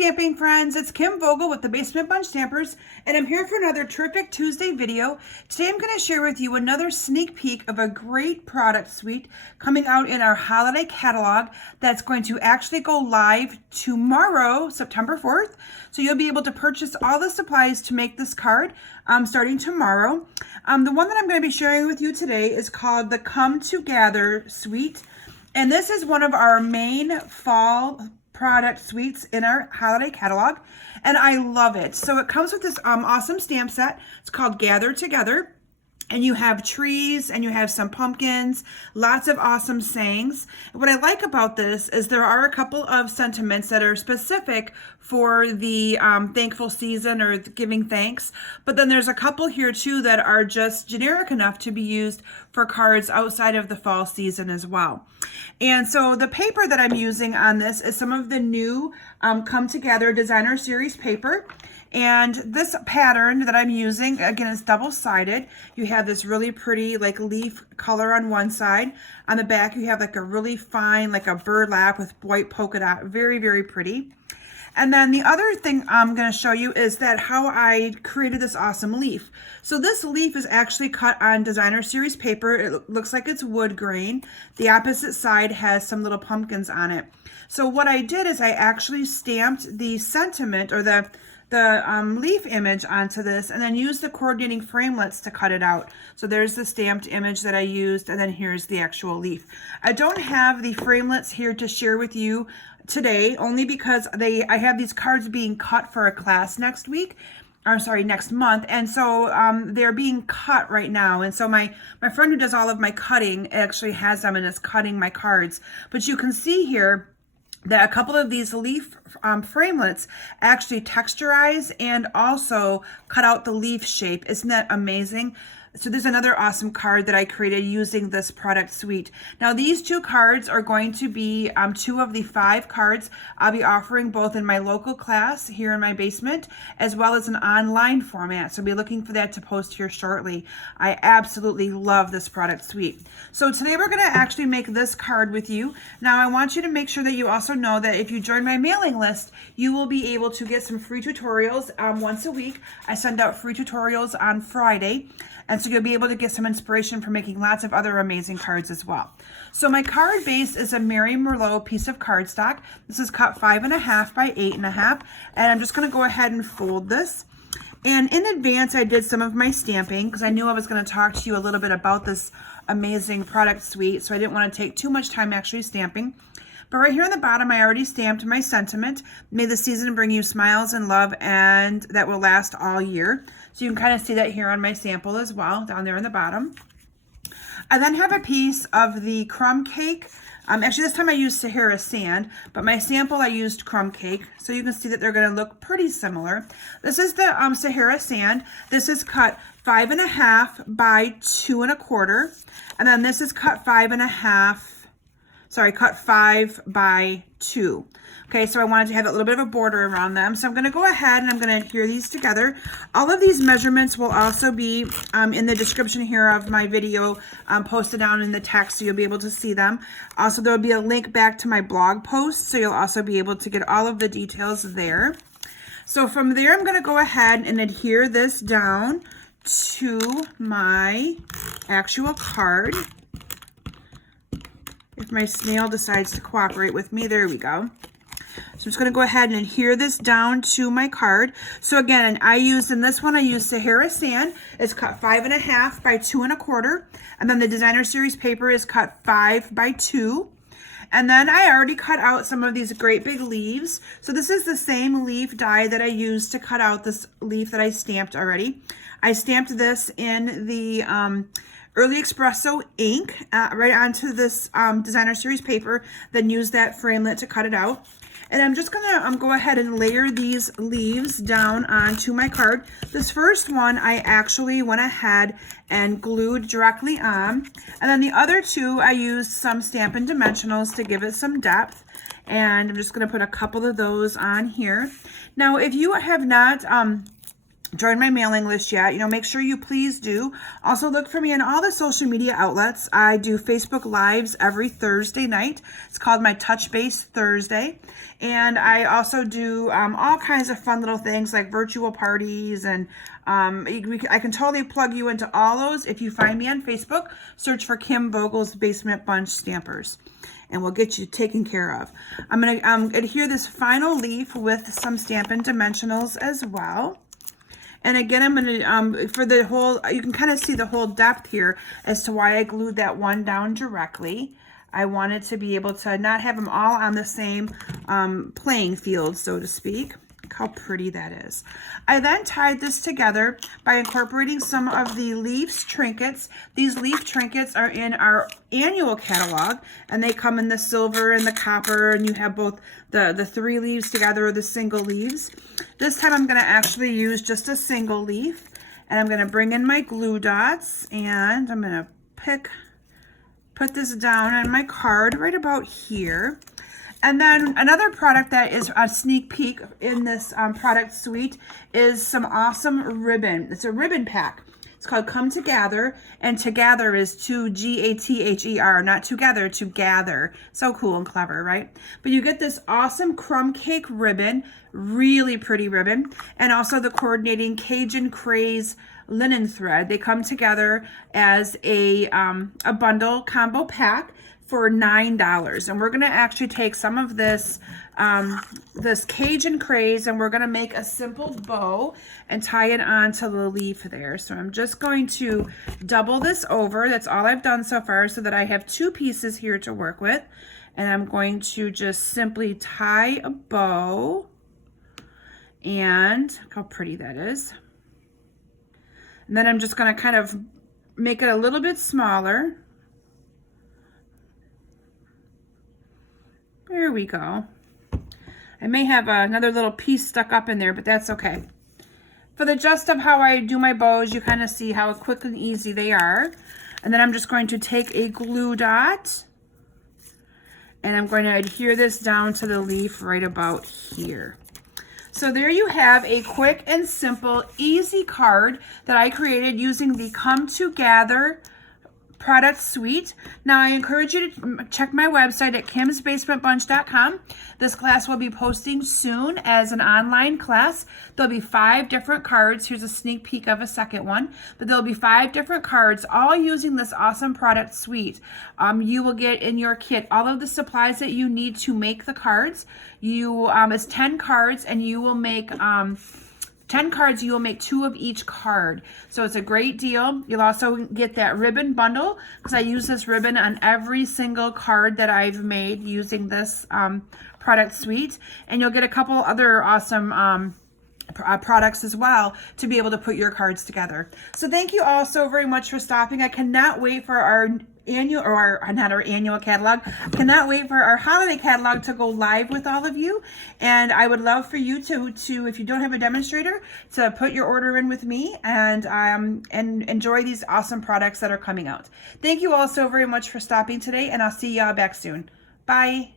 stamping friends, it's Kim Vogel with the Basement Bunch Stampers, and I'm here for another terrific Tuesday video. Today I'm going to share with you another sneak peek of a great product suite coming out in our holiday catalog that's going to actually go live tomorrow, September 4th. So you'll be able to purchase all the supplies to make this card starting tomorrow. The one that I'm going to be sharing with you today is called the Come Together Suite, and this is one of our main fall product suites in our holiday catalog, and I love it. So it comes with this awesome stamp set. It's called Gather Together, and you have trees and you have some pumpkins, lots of awesome sayings. What I like about this is there are a couple of sentiments that are specific for the thankful season or giving thanks, but then there's a couple here too that are just generic enough to be used for cards outside of the fall season as well. And so the paper that I'm using on this is some of the new Come Together Designer Series paper. And this pattern that I'm using, again, is double-sided. You have this really pretty like leaf color on one side. On the back, you have like a really fine, like a burlap with white polka dot. Very, very pretty. And then the other thing I'm going to show you is that how I created this awesome leaf. So this leaf is actually cut on Designer Series paper. It looks like it's wood grain. The opposite side has some little pumpkins on it. So what I did is I actually stamped the sentiment or the leaf image onto this and then used the coordinating framelits to cut it out. So there's the stamped image that I used, and then here's the actual leaf. I don't have the framelits here to share with you today, only because I have these cards being cut for a class next week, or sorry, next month, and so they're being cut right now. And so my friend who does all of my cutting actually has them and is cutting my cards. But you can see here that a couple of these leaf framelits actually texturize and also cut out the leaf shape. Isn't that amazing? So there's another awesome card that I created using this product suite. Now these two cards are going to be 2 of the 5 cards I'll be offering both in my local class here in my basement as well as an online format. So be looking for that to post here shortly. I absolutely love this product suite. So today we're going to actually make this card with you. Now I want you to make sure that you also know that if you join my mailing list, you will be able to get some free tutorials once a week. I send out free tutorials on Friday. And so you'll be able to get some inspiration for making lots of other amazing cards as well. So my card base is a Mary Merlot piece of cardstock. This is cut 5.5 by 8.5. And I'm just going to go ahead and fold this. And in advance, I did some of my stamping because I knew I was going to talk to you a little bit about this amazing product suite. So I didn't want to take too much time actually stamping. But right here on the bottom, I already stamped my sentiment. May the season bring you smiles and love, and that will last all year. So you can kind of see that here on my sample as well, down there on the bottom. I then have a piece of the crumb cake. Actually, this time I used Sahara sand, but my sample I used crumb cake. So you can see that they're going to look pretty similar. This is the Sahara sand. This is cut 5.5 by 2.25. And then this is cut 5 by 2. Okay, so I wanted to have a little bit of a border around them. So I'm going to go ahead and I'm going to adhere these together. All of these measurements will also be in the description here of my video, posted down in the text, so you'll be able to see them. Also, there will be a link back to my blog post, so you'll also be able to get all of the details there. So from there, I'm going to go ahead and adhere this down to my actual card. If my snail decides to cooperate with me, there we go. So I'm just going to go ahead and adhere this down to my card. So again, in this one, I used Sahara sand. It's cut 5.5 by 2.25. And then the Designer Series paper is cut 5 by 2. And then I already cut out some of these great big leaves. So this is the same leaf die that I used to cut out this leaf that I stamped already. I stamped this in the Early Espresso ink right onto this Designer Series paper, then use that framelit to cut it out. And I'm just gonna go ahead and layer these leaves down onto my card. This first one I actually went ahead and glued directly on. And then the other 2 I used some Stampin' Dimensionals to give it some depth. And I'm just gonna put a couple of those on here. Now if you have not join my mailing list yet, make sure you please do. Also look for me on all the social media outlets. I do Facebook Lives every Thursday night. It's called my Touch Base Thursday. And I also do all kinds of fun little things like virtual parties, and I can totally plug you into all those. If you find me on Facebook, search for Kim Vogel's Basement Bunch Stampers, and we'll get you taken care of. I'm going to adhere this final leaf with some Stampin' Dimensionals as well. And again, I'm going to, for the whole, you can kind of see the whole depth here as to why I glued that one down directly. I wanted to be able to not have them all on the same playing field, so to speak. Look how pretty that is. I then tied this together by incorporating some of the leaves trinkets. These leaf trinkets are in our annual catalog, and they come in the silver and the copper, and you have both the 3 leaves together or the single leaves. This time I'm going to actually use just a single leaf, and I'm going to bring in my glue dots, and I'm going to put this down on my card right about here. And then another product that is a sneak peek in this product suite is some awesome ribbon. It's a ribbon pack. It's called Come Together, and together is G-A-T-H-E-R, not together, to gather. So cool and clever, right? But you get this awesome crumb cake ribbon, really pretty ribbon, and also the coordinating Cajun Craze linen thread. They come together as a bundle combo pack for $9, and we're going to actually take some of this this Cajun Craze, and we're going to make a simple bow and tie it onto the leaf there. So I'm just going to double this over. That's all I've done so far, so that I have 2 pieces here to work with, and I'm going to just simply tie a bow, and look how pretty that is. And then I'm just going to kind of make it a little bit smaller. There we go. I may have another little piece stuck up in there, but that's okay. For the gist of how I do my bows, you kind of see how quick and easy they are. And then I'm just going to take a glue dot, and I'm going to adhere this down to the leaf right about here. So there you have a quick and simple, easy card that I created using the Come Together product suite. Now I encourage you to check my website at kimsbasementbunch.com. This class will be posting soon as an online class. There'll be 5 different cards. Here's a sneak peek of a second one, but there'll be 5 different cards, all using this awesome product suite. You will get in your kit all of the supplies that you need to make the cards. It's 10 cards, and you will make 10 cards, you will make 2 of each card. So it's a great deal. You'll also get that ribbon bundle, because I use this ribbon on every single card that I've made using this product suite. And you'll get a couple other awesome products as well to be able to put your cards together. So thank you all so very much for stopping. I cannot wait for our annual, or not our annual catalog, cannot wait for our holiday catalog to go live with all of you. And I would love for you to if you don't have a demonstrator, to put your order in with me and enjoy these awesome products that are coming out. Thank you all so very much for stopping today, and I'll see y'all back soon. Bye.